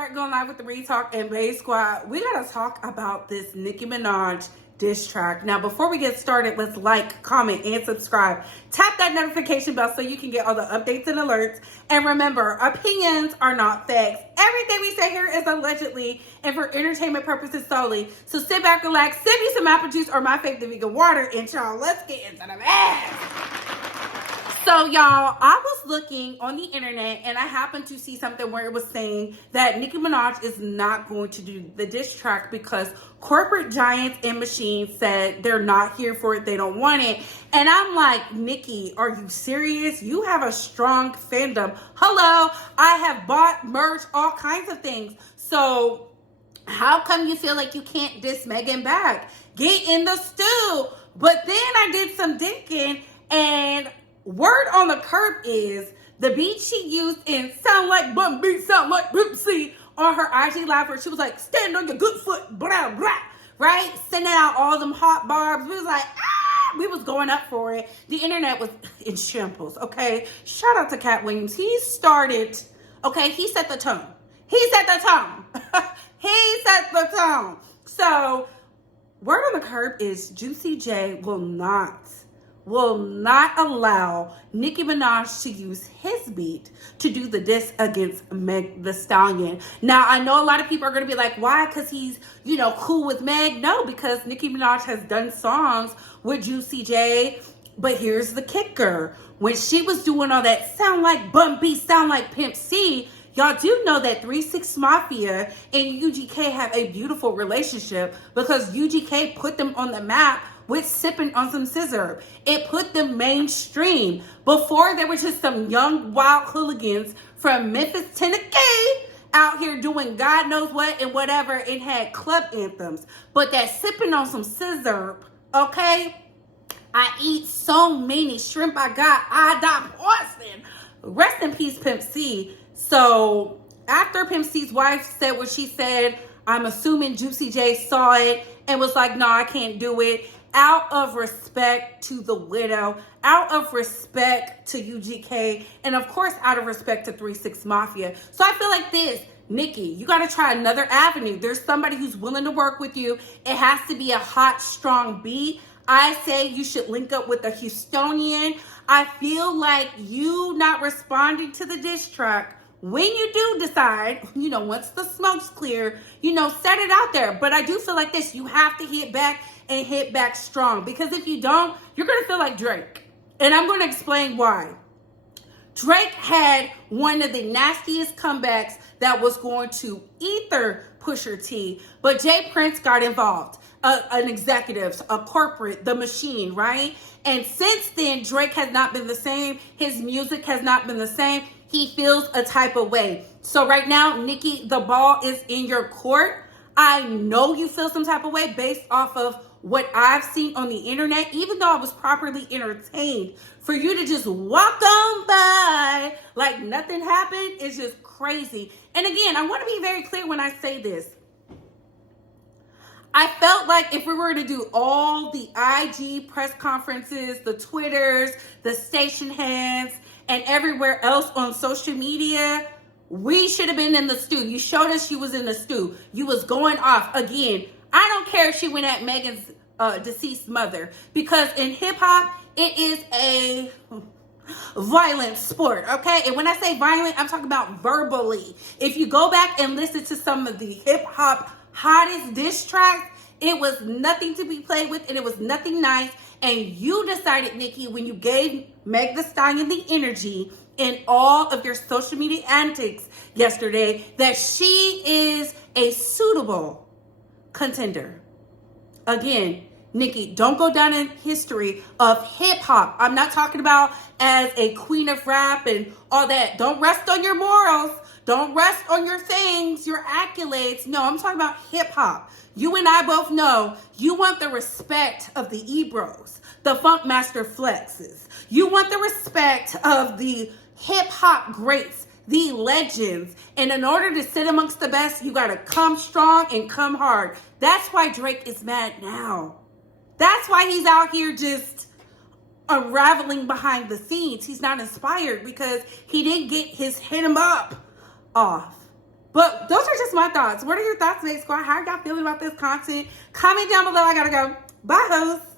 StreamYard going live with the Retalk and Bay Squad. We gotta talk about this Nicki Minaj diss track. Now, before we get started, let's like, comment, and subscribe. Tap that notification bell so you can get all the updates and alerts. And remember, opinions are not facts. Everything we say here is allegedly and for entertainment purposes solely. So sit back, relax, sip you some apple juice or my favorite vegan water, and y'all, let's get into the mess. So, y'all, I was looking on the internet and I happened to see something where it was saying that Nicki Minaj is not going to do the diss track because corporate giants and machines said they're not here for it, they don't want it. And I'm like, Nicki, are you serious? You have a strong fandom. Hello, I have bought merch, all kinds of things. So how come you feel like you can't diss Megan back? Get in the stew. But then I did some thinking, and word on the curb is the beat she used in Sound Like Bum Beat, Sound Like Boopsie on her IG Live where she was like, stand on your good foot, blah, blah, right? Sending out all them hot barbs. We was like, we was going up for it. The internet was in shambles, okay? Shout out to Cat Williams. He started, okay, he set the tone. He set the tone. He set the tone. So, word on the curb is Juicy J will not allow Nicki Minaj to use his beat to do the diss against Meg the Stallion. Now, I know a lot of people are going to be like, why? Because he's, cool with Meg? No, because Nicki Minaj has done songs with Juicy J. But here's the kicker. When she was doing all that sound like Bun B, sound like Pimp C, y'all do know that 3 6 Mafia and UGK have a beautiful relationship because UGK put them on the map with sipping on some scissor. It put them mainstream. Before, there were just some young, wild hooligans from Memphis, Tennessee, out here doing God knows what and whatever, and had club anthems. But that sipping on some scissor, okay? I eat so many shrimp I die Boston. Rest in peace, Pimp C. So, after Pimp C's wife said what she said, I'm assuming Juicy J saw it and was like, no, I can't do it. Out of respect to the widow, out of respect to UGK, and of course, out of respect to 3 6 Mafia. So I feel like this, Nicki, you got to try another avenue. There's somebody who's willing to work with you. It has to be a hot, strong beat. I say you should link up with a Houstonian. I feel like you not responding to the diss track, when you do decide, once the smoke's clear, set it out there. But I do feel like this, you have to hit back and hit back strong. Because if you don't, you're going to feel like Drake. And I'm going to explain why. Drake had one of the nastiest comebacks that was going to ether Pusha T. But Jay Prince got involved. An executive, a corporate, the machine, right? And since then, Drake has not been the same. His music has not been the same. He feels a type of way. So right now, Nicki, the ball is in your court. I know you feel some type of way based off of what I've seen on the internet, even though I was properly entertained. For you to just walk on by like nothing happened is just crazy. And again, I want to be very clear when I say this. I felt like if we were to do all the IG press conferences, the Twitters, the station hands, and everywhere else on social media, we should have been in the stew. You showed us you was in the stew. You was going off. Again, I don't care if she went at Megan's deceased mother, because in hip hop, it is a violent sport, okay? And when I say violent, I'm talking about verbally. If you go back and listen to some of the hip hop hottest diss tracks, it was nothing to be played with and it was nothing nice. And you decided, Nicki, when you gave Meg the Stallion the energy in all of your social media antics yesterday, that she is a suitable contender. Again, Nicki, don't go down in history of hip hop. I'm not talking about as a queen of rap and all that. Don't rest on your morals. Don't rest on your things, your accolades. No, I'm talking about hip hop. You and I both know you want the respect of the Ebros, the Funk Master Flexes. You want the respect of the hip hop greats, the legends. And in order to sit amongst the best, you got to come strong and come hard. That's why Drake is mad now. That's why he's out here just unraveling behind the scenes. He's not inspired because he didn't get his hit him up off. But those are just my thoughts. What are your thoughts, Mate Squad? How are y'all feeling about this content? Comment down below. I gotta go. Bye, hoes.